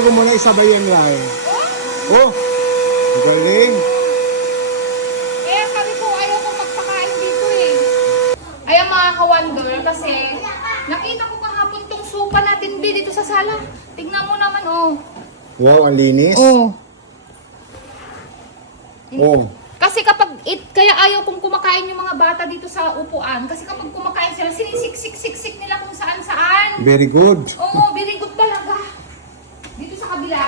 ko muna isabay yan lang. Oh! Galing! Eh, sabi ko, ayaw ko magpakain dito eh. Ayan mga ka-wonder, kasi nakita ko kahapon tong sopa natin dito sa sala. Tignan mo naman, oh. Wow, ang linis. Oh. Oh. Kasi kaya ayaw kong kumakain yung mga bata dito sa upuan. Kasi kapag kumakain sila, sinisiksik-siksik nila kung saan-saan. Very good. Oo, very good talaga. Dito sa kabila.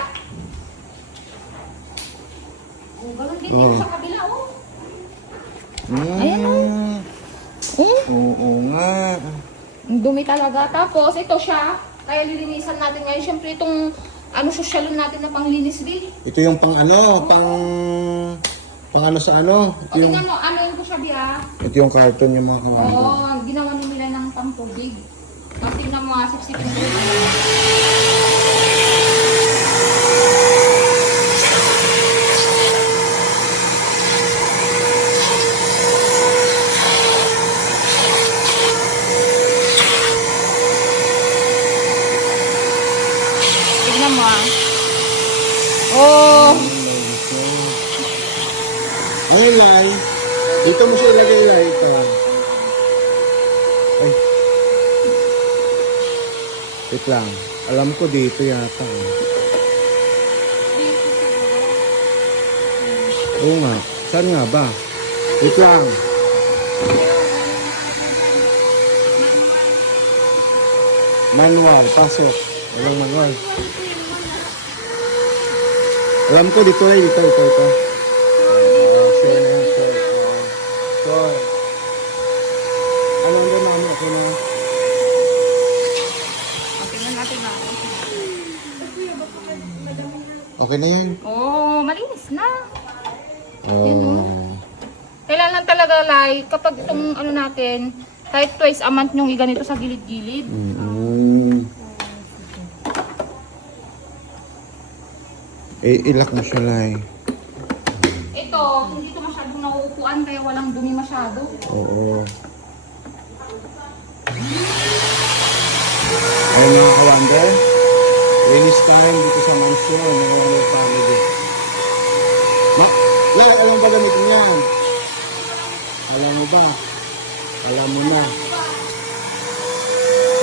Oh, ganun din dito sa kabila, oh. Ayan, oh. Oh. Oo nga. Ang dumi talaga. Tapos, ito siya. Kaya lilinisan natin ngayon. Siyempre, itong sosyalon natin na panglinis din. Ito yung pang ano, pang ano sa ano. O, tingnan mo, ano yung ko siya, Bia? Ito yung carton yung mga kawan. Oo, ginawa nila ng pampubig. Tapos tingnan mo, sipsipin ko. Tingnan mo, ah. Oh! Ay, Lai. Dito mo siya ilagay, Lai. Ito. Ay. Wait lang. Alam ko dito yata. Oo nga. Saan nga ba? Wait lang. Manual. Pasok. Walang manual. Alam ko dito ay dito. Anong doon naman ako na? Tingnan natin na. Okay na yan. Oh, malinis na. Oh. Kailangan lang talaga, like, kapag itong ano natin, kahit twice a month yung iganito sa gilid-gilid. Ilak mo siya, Lai. Ito, hindi ito masyadong nauupuan, kaya walang dumi masyado. Oo. Ayun mga kawander. Linis time dito sa mansion ng Wonder Family. Lai, alam ba gamitin yan? Alam mo ba? Alam mo na.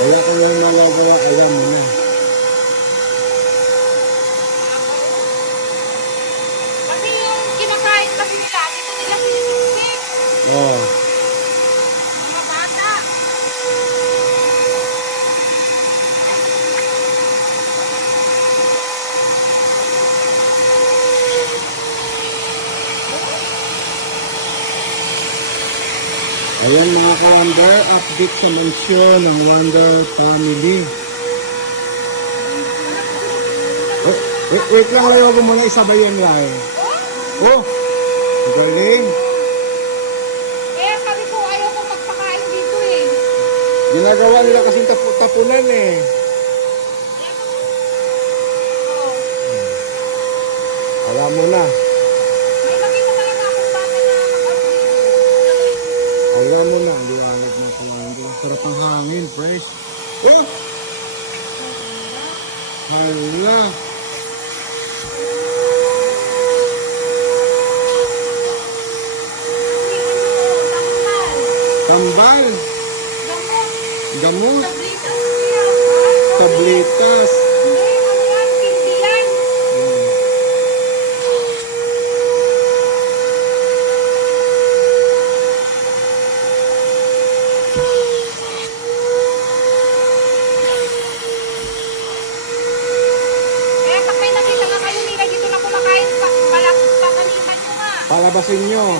Wala ko yung magagawa, alam mo na. Kasi yung kinakain kasi nila, dito nila sinisiksik. Oo. Mga bata. Ayan mga ka-Wonder, update sa mansyon ng Wonder Family. Oh, wait lang, ayaw ko muna isabay yan lang. Oh! Galing! Kaya sabi ko, ayaw ko magpakain dito eh. Ginagawa nila kasing tapunan eh. Oh. Alam mo na. May nakita talaga akong bata na mag-update. Alam mo na, ang liwanag ng kuwando. Sarap ang hangin, fresh. Oh! Hala! Tambal! Gamot! Tabletas! Palabasin nyo.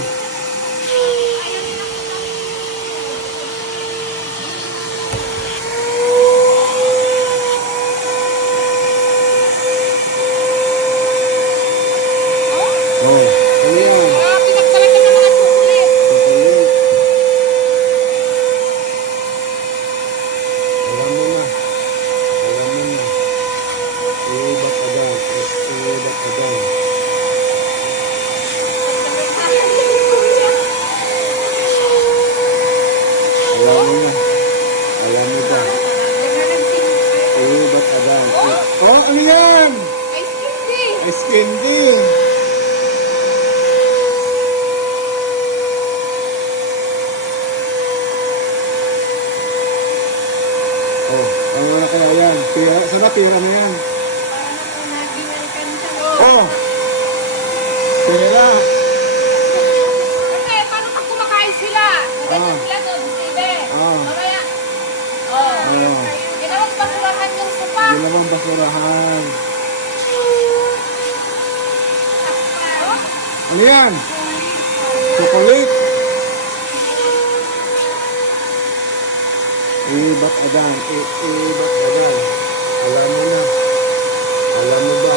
Oh, ano yan? Pinagbalatan ng mga chocolate. Chocolate. Alam mo na. Alam mo na. Ubat agad. Ubat agad. Candy. Oh, ano na kaya yan? Tira, sana tira na yan. Oh! Tira! Kasi, paano pag kumakain sila? Ganyan sila doon, Steve. Mamaya. Ginawang basurahan yung sopa. Hindi naman basurahan. Ano yan? Chocolate? Ibat adan. Ibat adan. Alam mo na. Alam mo ba?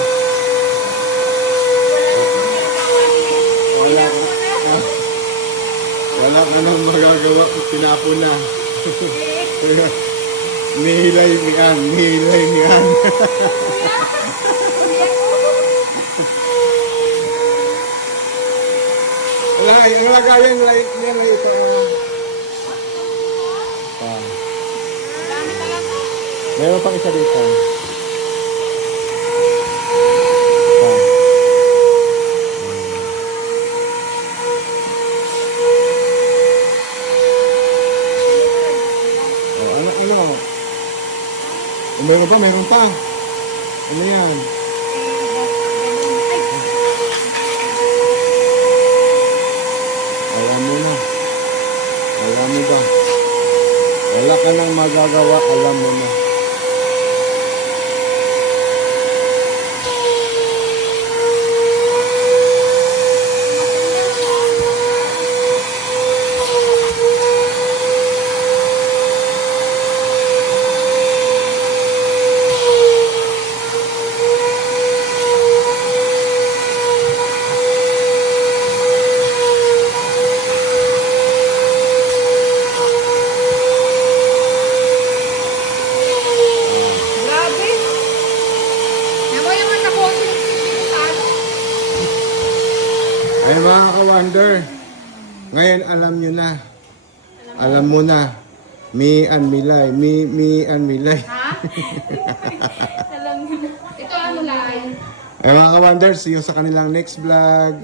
Wala ka nang magagawa. Tinapon na. Nihilay ni Ann. Nihilay ni Ann. Lay, ang lagayan, lay pa. Dami talaga. Meron pang isa dito. Ano? Meron pa, meron pa. Ano yan? Alam mo na. Alam mo ba? Wala ka nang magagawa, alam mo na. Grabe. Naman yung anak ko, sinisipin sa ano. Ay mga ka-wonder, ngayon alam nyo na. Alam mo na. Me and Milay. Me and Milay. Ha? Alam niyo na. Ito ano lang. Ay mga ka-wonder, see you sa kanilang next vlog.